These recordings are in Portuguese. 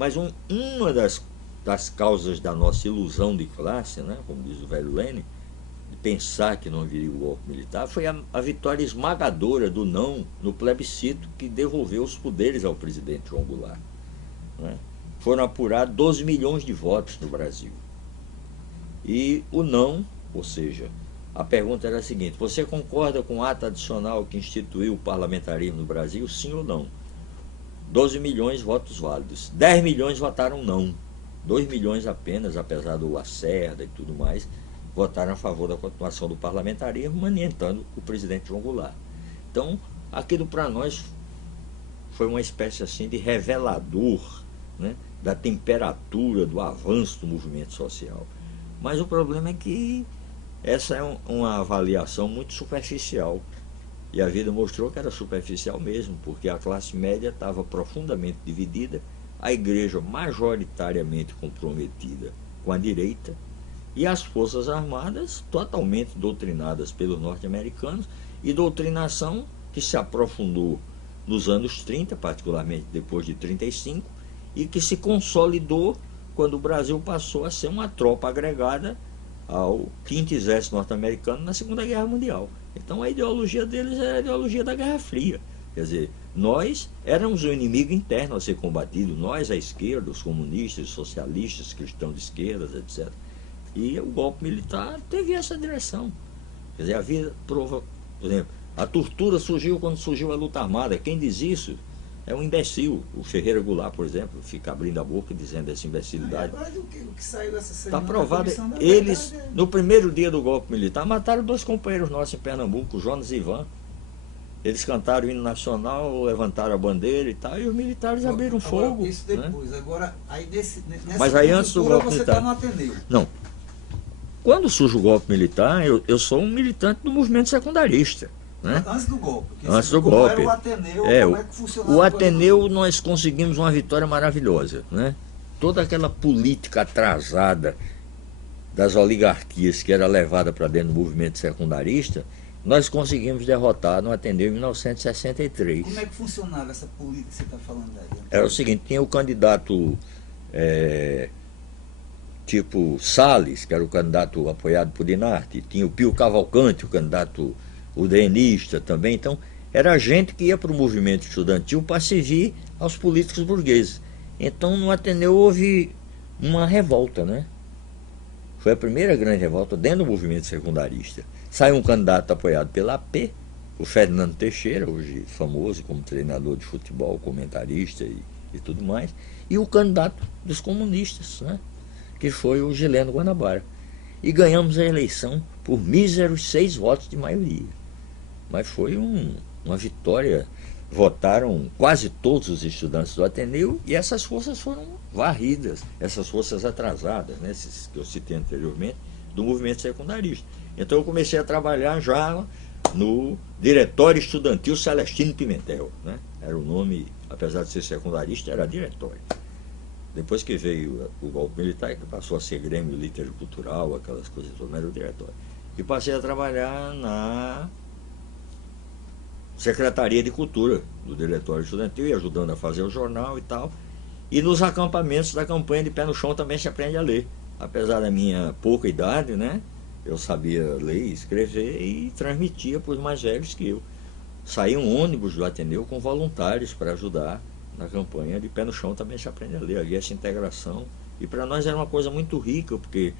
Mas uma das causas da nossa ilusão de classe, né, como diz o velho Lenin, de pensar que não viria o golpe militar, foi a vitória esmagadora do não no plebiscito que devolveu os poderes ao presidente João Goulart. Né? Foram apurados 12 milhões de votos no Brasil. E o não, ou seja, a pergunta era a seguinte: você concorda com o ato adicional que instituiu o parlamentarismo no Brasil, sim ou não? 12 milhões de votos válidos. 10 milhões votaram não. 2 milhões apenas, apesar do Lacerda e tudo mais, votaram a favor da continuação do parlamentarismo, manientando o presidente João Goulart. Então, aquilo para nós foi uma espécie assim de revelador, né, da temperatura, do avanço do movimento social. Mas o problema é que essa é uma avaliação muito superficial. E a vida mostrou que era superficial mesmo, porque a classe média estava profundamente dividida, a igreja majoritariamente comprometida com a direita e as forças armadas totalmente doutrinadas pelos norte-americanos, e doutrinação que se aprofundou nos anos 30, particularmente depois de 35, e que se consolidou quando o Brasil passou a ser uma tropa agregada ao 5º Exército norte-americano na Segunda Guerra Mundial. Então a ideologia deles era a ideologia da Guerra Fria. Quer dizer, nós éramos o inimigo interno a ser combatido, nós, a esquerda, os comunistas, os socialistas, cristãos de esquerdas, etc. E o golpe militar teve essa direção. Quer dizer, havia prova, por exemplo, a tortura surgiu quando surgiu a luta armada. Quem diz isso é um imbecil. O Ferreira Goulart, por exemplo, fica abrindo a boca dizendo essa imbecilidade. O que saiu essa semana? Está provado. Eles, no primeiro dia do golpe militar, mataram 2 companheiros nossos em Pernambuco, o Jonas e Ivan. Eles cantaram o hino nacional, levantaram a bandeira e tal, e os militares abriram fogo. Isso depois. Né? Agora, aí nessa mas aí antes do golpe militar. Tá no Ateneu. Não. Quando surge o golpe militar, eu sou um militante do movimento secundarista. Né? Antes do golpe. Antes do golpe. Era o Ateneu, como é que funcionava? O Ateneu nós conseguimos uma vitória maravilhosa. Né? Toda aquela política atrasada das oligarquias que era levada para dentro do movimento secundarista, nós conseguimos derrotar no Ateneu em 1963. Como é que funcionava essa política que você está falando aí? Era o seguinte: tinha o candidato tipo Salles, que era o candidato apoiado por Dinarte, tinha o Pio Cavalcante, o candidato udenista também. Então era gente que ia para o movimento estudantil para servir aos políticos burgueses. Então no Ateneu houve uma revolta, né? Foi a primeira grande revolta dentro do movimento secundarista. Saiu um candidato apoiado pela AP, o Fernando Teixeira, hoje famoso como treinador de futebol, comentarista e tudo mais, e o candidato dos comunistas, né, que foi o Gileno Guanabara. E ganhamos a eleição por míseros 6 votos de maioria. Mas foi uma vitória. Votaram quase todos os estudantes do Ateneu, e essas forças foram varridas, essas forças atrasadas, né, esses que eu citei anteriormente, do movimento secundarista. Então eu comecei a trabalhar já no Diretório Estudantil Celestino Pimentel, né? Era o nome, apesar de ser secundarista, era diretório. Depois que veio o golpe militar, que passou a ser Grêmio Literario Cultural, aquelas coisas todas, era o diretório. E passei a trabalhar na Secretaria de Cultura do Diretório Estudantil, e ajudando a fazer o jornal e tal. E nos acampamentos da campanha de Pé no Chão também se aprende a ler. Apesar da minha pouca idade, né, eu sabia ler e escrever e transmitia para os mais velhos que eu. Saía um ônibus do Ateneu com voluntários para ajudar na campanha de Pé no Chão também se aprende a ler. Ali essa integração. E para nós era uma coisa muito rica, porque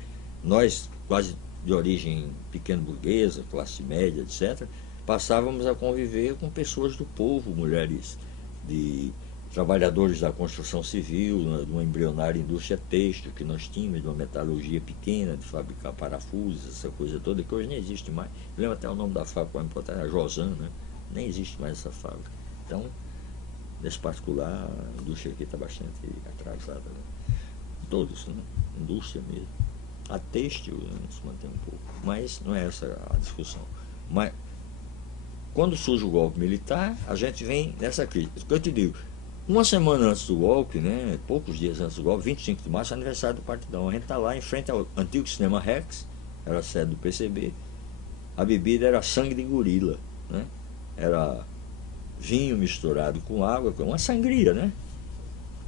nós, quase de origem pequeno burguesa, classe média, etc., passávamos a conviver com pessoas do povo, mulheres de trabalhadores da construção civil, de uma embrionária indústria têxtil que nós tínhamos, de uma metalurgia pequena, de fabricar parafusos, essa coisa toda, que hoje não existe mais. Eu lembro até o nome da fábrica, mais importante, era Josan, né? Nem existe mais essa fábrica. Então, nesse particular, a indústria aqui está bastante atrasada. Né? Todos, né? Indústria mesmo. A têxtil, né, se mantém um pouco, mas não é essa a discussão. Mas quando surge o golpe militar, a gente vem nessa crise. O que eu te digo, uma semana antes do golpe, né, poucos dias antes do golpe, 25 de março, aniversário do Partidão, a gente está lá em frente ao antigo cinema Rex, era a sede do PCB, a bebida era sangue de gorila, né, era vinho misturado com água, uma sangria, né,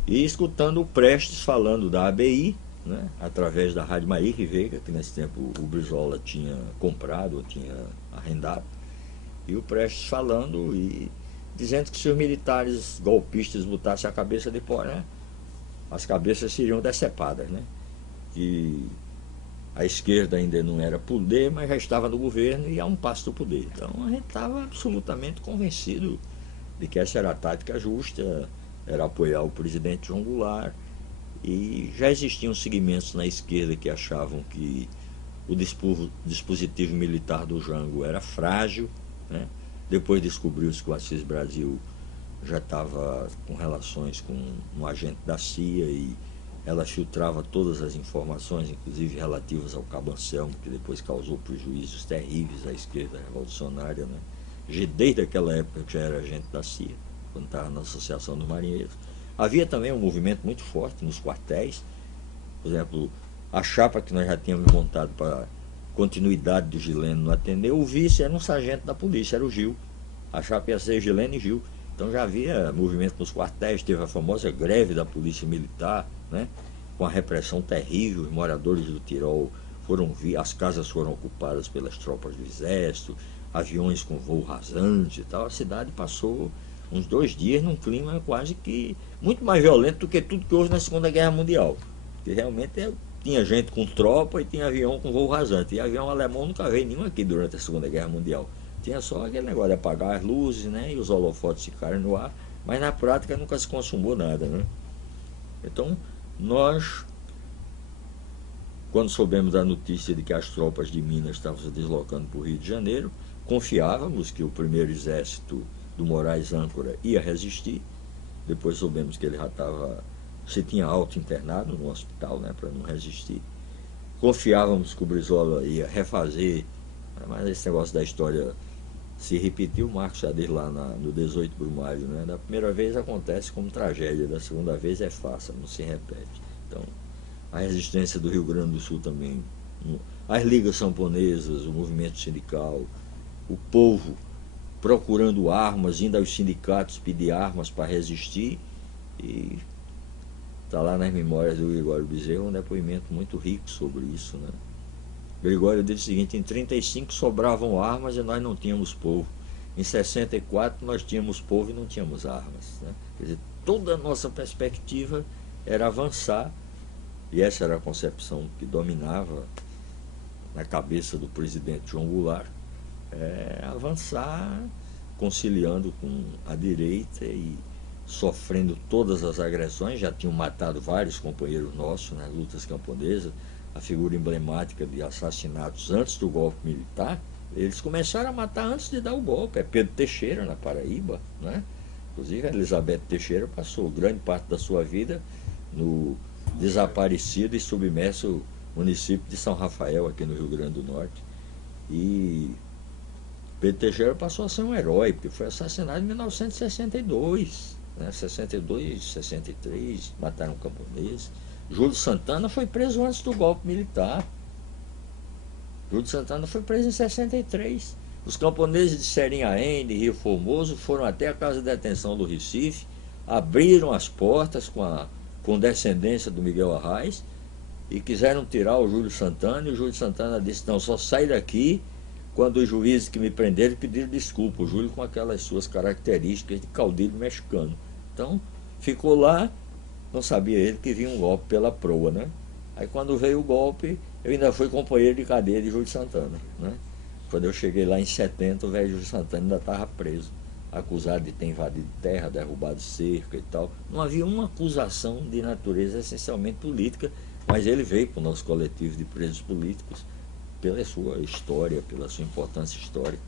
e escutando o Prestes falando da ABI, né, através da Rádio Maíque Veiga, que nesse tempo o Brizola tinha comprado, ou tinha arrendado, e o Prestes falando e dizendo que se os militares golpistas botassem a cabeça de fora, né, as cabeças seriam decepadas, né? Que a esquerda ainda não era poder, mas já estava no governo e a um passo do poder. Então a gente estava absolutamente convencido de que essa era a tática justa, era apoiar o presidente João Goulart, e já existiam segmentos na esquerda que achavam que o dispositivo militar do Jango era frágil, né? Depois descobriu-se que o Assis Brasil já estava com relações com um agente da CIA e ela filtrava todas as informações, inclusive relativas ao Cabo Anselmo, que depois causou prejuízos terríveis à esquerda revolucionária, né? Desde aquela época que já era agente da CIA, quando estava na Associação dos Marinheiros. Havia também um movimento muito forte nos quartéis. Por exemplo, a chapa que nós já tínhamos montado para continuidade do Gileno no Ateneu, o vice era um sargento da polícia, era o Gil. A chapa ia ser Gileno e Gil. Então já havia movimento nos quartéis, teve a famosa greve da polícia militar, né, com a repressão terrível. Os moradores do Tirol as casas foram ocupadas pelas tropas do exército, aviões com voo rasante e tal. A cidade passou uns 2 dias num clima quase que muito mais violento do que tudo que houve na Segunda Guerra Mundial. Porque realmente tinha gente com tropa e tinha avião com voo rasante. E avião alemão nunca veio nenhum aqui durante a Segunda Guerra Mundial. Tinha só aquele negócio de apagar as luzes, né, e os holofotes ficarem no ar, mas na prática nunca se consumou nada, né? Então, nós, quando soubemos da notícia de que as tropas de Minas estavam se deslocando para o Rio de Janeiro, confiávamos que o primeiro exército do Moraes Âncora ia resistir. Depois soubemos que ele já se tinha auto-internado no hospital, né, para não resistir. Confiávamos que o Brizola ia refazer, mas esse negócio da história se repetiu. O Marcos já diz lá no 18 Brumário, né? Da primeira vez acontece como tragédia, da segunda vez é fácil, não se repete. Então, a resistência do Rio Grande do Sul também, as ligas camponesas, o movimento sindical, o povo procurando armas, indo aos sindicatos pedir armas para resistir, e está lá nas memórias do Gregório Bezerra um depoimento muito rico sobre isso, né? Gregório disse o seguinte: em 35 sobravam armas e nós não tínhamos povo. Em 64 nós tínhamos povo e não tínhamos armas, né? Quer dizer, toda a nossa perspectiva era avançar, e essa era a concepção que dominava na cabeça do presidente João Goulart, avançar conciliando com a direita e sofrendo todas as agressões. Já tinham matado vários companheiros nossos nas lutas camponesas. A figura emblemática de assassinatos antes do golpe militar, eles começaram a matar antes de dar o golpe. É Pedro Teixeira, na Paraíba, né? Inclusive a Elizabeth Teixeira passou grande parte da sua vida no desaparecido e submerso município de São Rafael, aqui no Rio Grande do Norte. E Pedro Teixeira passou a ser um herói, porque foi assassinado em 1962, né? 62, 63, mataram um camponês. Júlio Santana foi preso antes do golpe militar. Júlio Santana foi preso em 63. Os camponeses de Serinhaém, de Rio Formoso, foram até a casa de detenção do Recife, abriram as portas com a condescendência do Miguel Arraes e quiseram tirar o Júlio Santana, e o Júlio Santana disse: não, só sai daqui quando os juízes que me prenderam pediram desculpa. O Júlio com aquelas suas características de caudilho mexicano. Então, ficou lá. Não sabia ele que vinha um golpe pela proa, né? Aí quando veio o golpe, eu ainda fui companheiro de cadeia de Júlio Santana, né? Quando eu cheguei lá em 70, o velho Júlio Santana ainda estava preso, acusado de ter invadido terra, derrubado cerca e tal. Não havia uma acusação de natureza essencialmente política, mas ele veio para o nosso coletivo de presos políticos pela sua história, pela sua importância histórica.